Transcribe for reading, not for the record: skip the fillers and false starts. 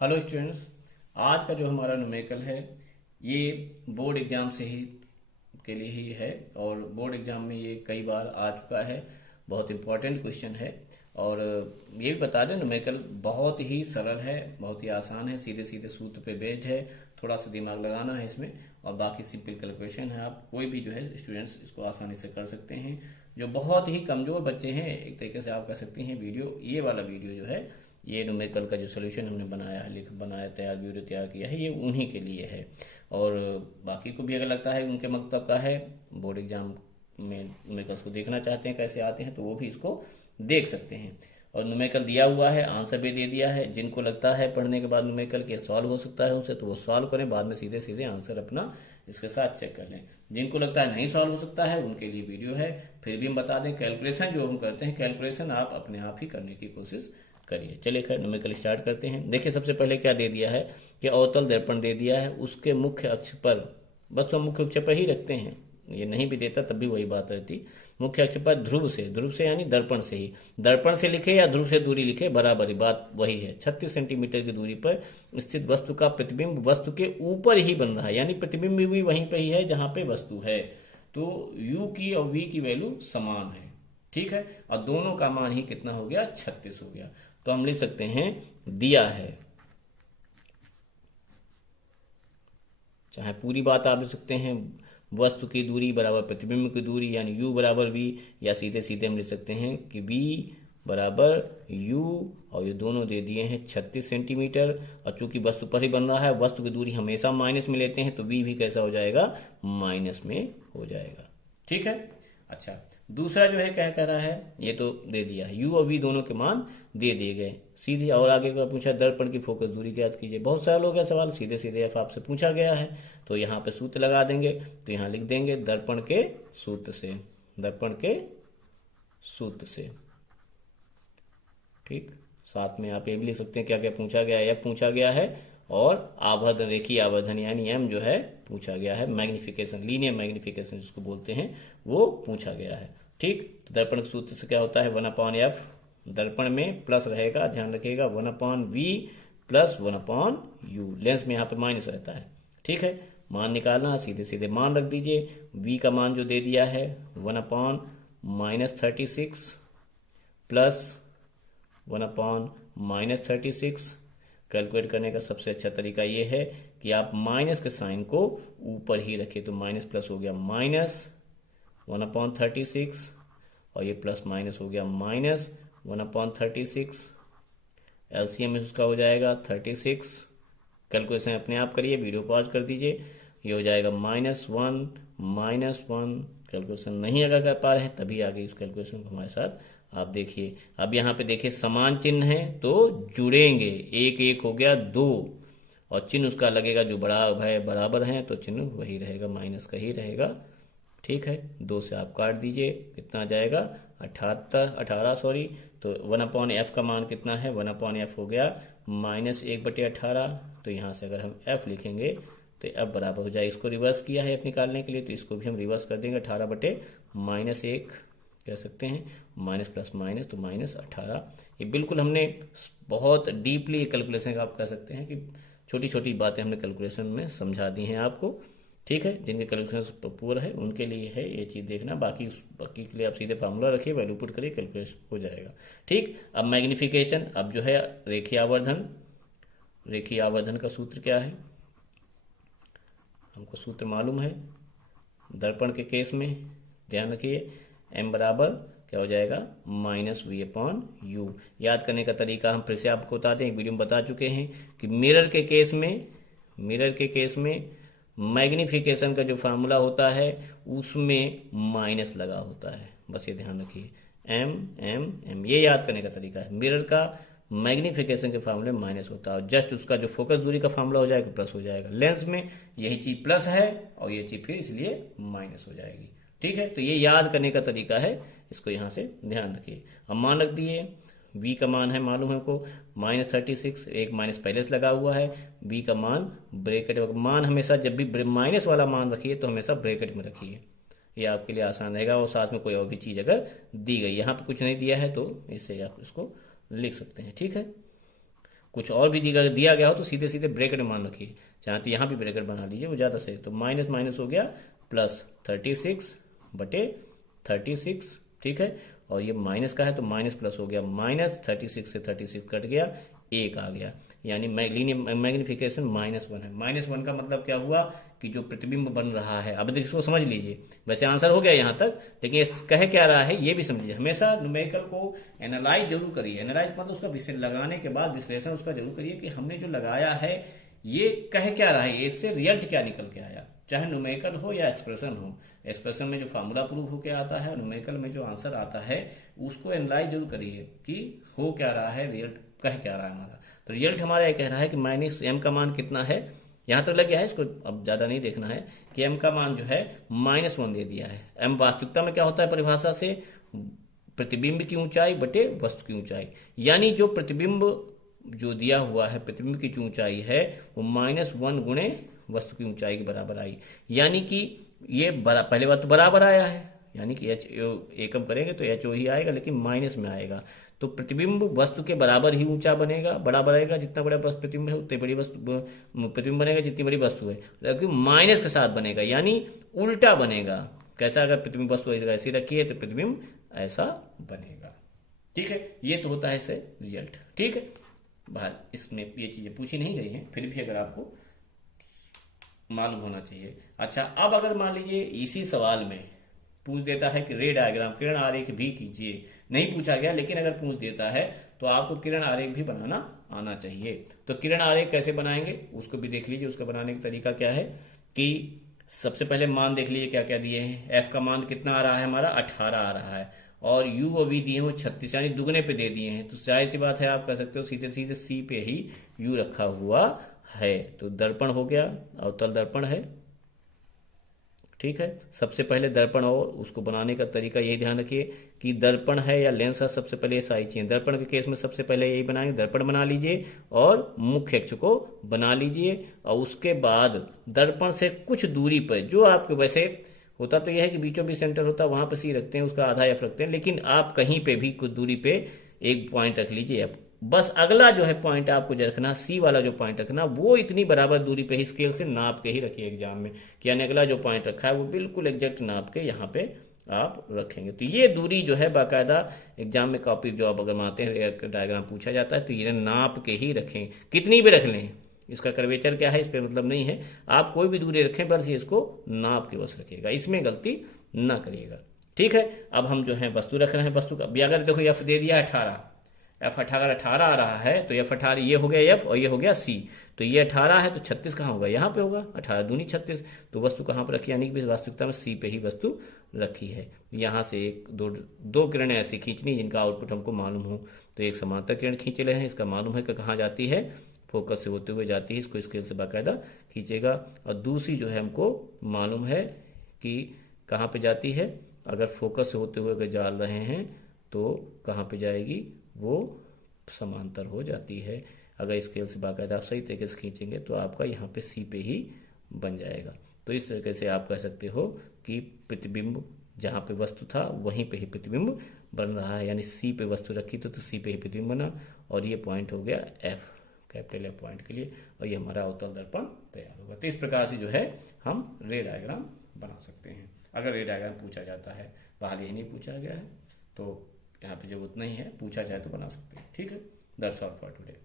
Hello students. आज का जो हमारा न्यूमेरिकल है ये बोर्ड एग्जाम से ही के लिए ही है और बोर्ड एग्जाम में ये कई बार आ चुका है। बहुत इंपॉर्टेंट क्वेश्चन है और ये भी बता दें न्यूमेरिकल बहुत ही सरल है, बहुत ही आसान है, सीधे सीधे सूत्र पे बेस्ड है। थोड़ा सा दिमाग लगाना है इसमें और बाकी सिंपल कैलकुलेशन है। आप कोई भी जो है स्टूडेंट्स इसको आसानी से कर सकते हैं। जो बहुत ही कमजोर बच्चे हैं एक तरीके से आप कह सकते हैं वीडियो ये वाला वीडियो जो है ये न्यूमेरिकल का जो सोल्यूशन हमने बनाया है बनाया तैयार वीडियो तैयार किया है ये उन्हीं के लिए है। और बाकी को भी अगर लगता है उनके मकतब का है बोर्ड एग्जाम में न्यूमेरिकल्स को देखना चाहते हैं कैसे आते हैं तो वो भी इसको देख सकते हैं। और न्यूमेरिकल दिया हुआ है, आंसर भी दे दिया है। जिनको लगता है पढ़ने के बाद न्यूमेरिकल के सॉल्व हो सकता है उनसे तो वो सॉल्व करें, बाद में सीधे सीधे आंसर अपना इसके साथ चेक कर लें। जिनको लगता है नहीं सॉल्व हो सकता है उनके लिए वीडियो है। फिर भी हम बता दें कैलकुलेशन जो हम करते हैं कैलकुलेशन आप अपने आप ही करने की कोशिश करिए। चलिए खैर न्यूमेरिकल स्टार्ट करते हैं। देखिए सबसे पहले क्या दे दिया है कि अवतल दर्पण दे दिया है, उसके मुख्य अक्ष पर, बस तो हम मुख्य अक्ष पर ही रखते हैं, ये नहीं भी देता तब भी वही बात रहती। मुख्य अक्ष पर ध्रुव से यानी दर्पण से ही, दर्पण से लिखे या ध्रुव से दूरी लिखे बराबर ही बात वही है। 36 सेंटीमीटर की दूरी पर स्थित वस्तु का प्रतिबिंब वस्तु के ऊपर ही बन रहा है, यानी प्रतिबिंब भी वहीं पर ही है जहां पे वस्तु है। तो u की और v की वैल्यू समान है, ठीक है। और दोनों का मान ही कितना हो गया, 36 हो गया। तो हम लिख सकते हैं दिया है, चाहे पूरी बात आप लिख सकते हैं वस्तु की दूरी बराबर प्रतिबिंब की दूरी यानी u बराबर v, या सीधे सीधे हम लिख सकते हैं कि v बराबर u और ये दोनों दे दिए हैं 36 सेंटीमीटर। और चूंकि वस्तु पर ही बन रहा है वस्तु की दूरी हमेशा माइनस में लेते हैं तो v भी कैसा हो जाएगा, माइनस में हो जाएगा, ठीक है। अच्छा दूसरा जो है क्या कह रहा है, ये तो दे दिया है u और v दोनों के मान दे दिए गए। सीधे और आगे का पूछा दर्पण की फोकस दूरी ज्ञात कीजिए। बहुत सारा लोग है सवाल सीधे सीधे आपसे पूछा गया है तो यहाँ पे सूत्र लगा देंगे। तो यहाँ लिख देंगे दर्पण के सूत्र से, दर्पण के सूत्र से, ठीक। साथ में आप ये भी लिख सकते हैं क्या क्या पूछा गया है, यह पूछा गया है और आवर्धन रेखीय आवर्धन यानी एम जो है पूछा गया है। मैग्निफिकेशन लीनियर मैग्निफिकेशन जिसको बोलते हैं वो पूछा गया है, ठीक। तो दर्पण के सूत्र से क्या होता है 1/f, दर्पण में प्लस रहेगा ध्यान रखिएगा, 1/v प्लस 1/u, लेंस में यहाँ पे माइनस रहता है, ठीक है। मान निकालना सीधे सीधे मान रख दीजिए। v का मान जो दे दिया है 1/-36 प्लस 1/-36। कैलकुलेट करने का सबसे अच्छा तरीका ये है कि आप माइनस के साइन को ऊपर ही रखें, तो माइनस प्लस हो गया -1/36 और ये प्लस माइनस हो गया -1/36। एलसीएम उसका हो जाएगा 36। कैलकुलेशन अपने आप करिए, वीडियो पॉज कर दीजिए। ये हो जाएगा -1 कैलकुलेशन नहीं अगर कर पा रहे हैं तभी आगे इस कैलकुलेशन को हमारे साथ आप देखिए। अब यहाँ पे देखिए समान चिन्ह है तो जुड़ेंगे, एक एक हो गया 2 और चिन्ह उसका लगेगा जो बड़ा है बराबर है तो चिन्ह वही रहेगा, माइनस का ही रहेगा, ठीक है। 2 से आप काट दीजिए, कितना आ जाएगा 18 सॉरी। तो 1/f का मान कितना है, 1/f हो गया -1/18। तो यहाँ से अगर हम f लिखेंगे तो f बराबर हो जाए, इसको रिवर्स किया है f निकालने के लिए तो इसको भी हम रिवर्स कर देंगे, 18/-1 कह सकते हैं, माइनस प्लस माइनस तो -18। ये बिल्कुल हमने बहुत डीपली कैलकुलेशन आप कह सकते हैं कि छोटी छोटी बातें हमने कैलकुलेशन में समझा दी हैं आपको, ठीक है। जिनके कैलकुलेशन पूरा है उनके लिए है ये चीज़ देखना, बाकी के लिए आप सीधे फार्मूला रखिए, वैल्यू पुट करिए, कैलकुलेशन हो जाएगा, ठीक। अब मैग्निफिकेशन, अब जो है रेखीय आवर्धन, रेखीय आवर्धन का सूत्र क्या है, हमको सूत्र मालूम है। दर्पण के केस में ध्यान रखिए m बराबर क्या हो जाएगा -v/u। याद करने का तरीका हम फिर से आपको बताते हैं, एक वीडियो में बता चुके हैं कि मिरर के केस में मैग्निफिकेशन का जो फार्मूला होता है उसमें माइनस लगा होता है, बस ये ध्यान रखिए, m ये याद करने का तरीका है। मिरर का मैग्निफिकेशन के फार्मूले माइनस होता है और जस्ट उसका जो फोकस दूरी का फार्मूला हो जाएगा प्लस हो जाएगा। लेंस में यही चीज प्लस है और ये चीज फिर इसलिए माइनस हो जाएगी, ठीक है। तो ये याद करने का तरीका है, इसको यहां से ध्यान रखिए। अब मान रख दिए, v का मान है मालूम है हमको -36, एक माइनस पहले से लगा हुआ है। v का मान ब्रैकेट मान हमेशा जब भी माइनस वाला मान रखिए तो हमेशा ब्रैकेट में रखिए, ये आपके लिए आसान रहेगा। और साथ में कोई और भी चीज अगर दी गई, यहाँ पे कुछ नहीं दिया है तो इससे आप इसको लिख सकते हैं, ठीक है। कुछ और भी दिया गया हो तो सीधे सीधे ब्रैकेट मान रखिए, चाहे तो यहाँ भी ब्रैकेट बना लीजिए, वो ज़्यादा सही। तो माइनस माइनस हो गया प्लस 36 बटे 36, ठीक है। और ये माइनस का है तो माइनस प्लस हो गया, माइनस 36 से 36 कट गया, 1 आ गया, यानी मैग्निफिकेशन -1 है। -1 का मतलब क्या हुआ कि जो प्रतिबिंब बन रहा है, अब इसको समझ लीजिए, वैसे आंसर हो गया यहाँ तक, लेकिन ये कह क्या रहा है ये भी समझिए। हमेशा न्यूमेरिकल को एनालाइज जरूर करिए, एनालाइज मतलब उसका विषय लगाने के बाद विश्लेषण उसका जरूर करिए कि हमने जो लगाया है ये कह क्या रहा है, इससे रिजल्ट क्या निकल के आया, चाहे न्यूमेरिकल हो या एक्सप्रेशन हो। एक्सप्रेशन में जो फार्मूला प्रूव होकर आता है, न्यूमेरिकल में जो आंसर आता है, उसको एनालाइज जरूर करिए कि हो क्या रहा है, रिजल्ट कह क्या रहा है हमारा। तो रिजल्ट हमारा ये कह रहा है कि -m का मान कितना है, यहां तक लग गया है, इसको अब ज्यादा नहीं देखना है कि m का मान जो है -1 दे दिया है। m वास्तविकता में क्या होता है परिभाषा से, प्रतिबिंब की ऊंचाई बटे वस्तु की ऊंचाई, यानी जो प्रतिबिंब जो दिया हुआ है, प्रतिबिंब की जो ऊंचाई है वो -1 गुणे वस्तु की ऊंचाई के बराबर आई, यानी कि ये पहले बात तो बराबर आया है, यानी कि एच एकम करेंगे तो एच ओ ही आएगा, लेकिन माइनस में आएगा। तो प्रतिबिंब वस्तु के बराबर ही ऊंचा बनेगा, बड़ा बढ़ेगा, जितना बड़ा प्रतिबिंब है उतनी बड़ी वस्तु प्रतिबिंब बनेगा, जितनी बड़ी वस्तु है, लेकिन माइनस के साथ बनेगा, यानी उल्टा बनेगा। कैसा, अगर प्रतिबिंब वस्तु ऐसी रखी है तो प्रतिबिंब ऐसा बनेगा, ठीक है। ये तो होता है इससे रिजल्ट, ठीक है। बाहर इसमें ये चीजें पूछी नहीं गई हैं, फिर भी अगर आपको मालूम होना चाहिए। अच्छा, अब अगर मान लीजिए इसी सवाल में पूछ देता है कि रे डायग्राम, किरण आरेख भी कीजिए, नहीं पूछा गया लेकिन अगर पूछ देता है तो आपको किरण आरेख भी बनाना आना चाहिए। तो किरण आरेख कैसे बनाएंगे उसको भी देख लीजिए। उसका बनाने का तरीका क्या है कि सबसे पहले मान देख लीजिए क्या क्या दिए हैं। एफ का मान कितना आ रहा है हमारा, 18 आ रहा है, और यू और वी दिए हैं वो 36, यानी दुगने पे दे दिए हैं। तो जाहिर सी बात है, आप कर सकते हो सीधे सीधे सी पे ही यू रखा हुआ है। तो दर्पण हो गया, अवतल दर्पण है, ठीक है। सबसे पहले दर्पण, और उसको बनाने का तरीका यही ध्यान रखिए कि दर्पण है या लेंस है, सबसे पहले ये सारी चीजें। दर्पण के केस में सबसे पहले यही बनाएंगे, दर्पण बना लीजिए और मुख्य अक्ष को बना लीजिए, और उसके बाद दर्पण से कुछ दूरी पर, जो आपके वैसे होता तो यह है कि बीचों बीच सेंटर होता है, वहां पर सी रखते हैं, उसका आधा एफ रखते हैं, लेकिन आप कहीं पे भी कुछ दूरी पे एक पॉइंट रख लीजिए एफ। बस अगला जो है पॉइंट आपको जो रखना, सी वाला जो पॉइंट रखना, वो इतनी बराबर दूरी पे ही स्केल से नाप के ही रखिए एग्जाम में, कि यानी अगला जो पॉइंट रखा है वो बिल्कुल एग्जैक्ट नाप के यहाँ पे आप रखेंगे। तो ये दूरी जो है बाकायदा एग्जाम में कॉपी जो आप अगर मानते हैं डायग्राम पूछा जाता है तो ये नाप के ही रखें, कितनी भी रख लें, इसका कर्वेचर क्या है इस पर मतलब नहीं है, आप कोई भी दूरी रखें, बस ये इसको नाप के बस रखिएगा, इसमें गलती ना करिएगा, ठीक है। अब हम जो है वस्तु रख रहे हैं, वस्तु का भी अगर देखो एफ दे दिया है 18, एफ 18 आ रहा है, तो एफ 18 ये हो गया एफ और ये हो गया सी, तो ये 18 है तो 36 कहाँ होगा, यहाँ पे होगा, 18 दूनी 36, तो वस्तु कहाँ पर रखी, यानी कि वास्तविकता में सी पे ही वस्तु रखी है। यहाँ से एक दो किरणें ऐसी खींचनी जिनका आउटपुट हमको मालूम हो, तो एक समांतर किरण खींच रहे हैं, इसका मालूम है कि कहाँ जाती है, फोकस से होते हुए जाती है, इसको स्केल से बाकायदा खींचेगा। और दूसरी जो है हमको मालूम है कि कहाँ पे जाती है, अगर फोकस से होते हुए अगर जाल रहे हैं तो कहाँ पे जाएगी, वो समांतर हो जाती है। अगर स्केल से बाकायदा आप सही तरीके से खींचेंगे तो आपका यहाँ पे सी पे ही बन जाएगा। तो इस तरीके से आप कह सकते हो कि प्रतिबिंब जहाँ पे वस्तु था वहीं पे ही प्रतिबिंब बन रहा है, यानी सी पे वस्तु रखी तो सी पे ही प्रतिबिंब बना, और ये पॉइंट हो गया एफ, कैपिटल एफ पॉइंट के लिए, और ये हमारा अवतल दर्पण तैयार होगा। तो इस प्रकार से जो है हम रे डायग्राम बना सकते हैं, अगर रे डायग्राम पूछा जाता है। बाहर यही नहीं पूछा गया है तो यहाँ पे जरूरत नहीं है, पूछा जाए तो बना सकते हैं, ठीक है। That's all for today.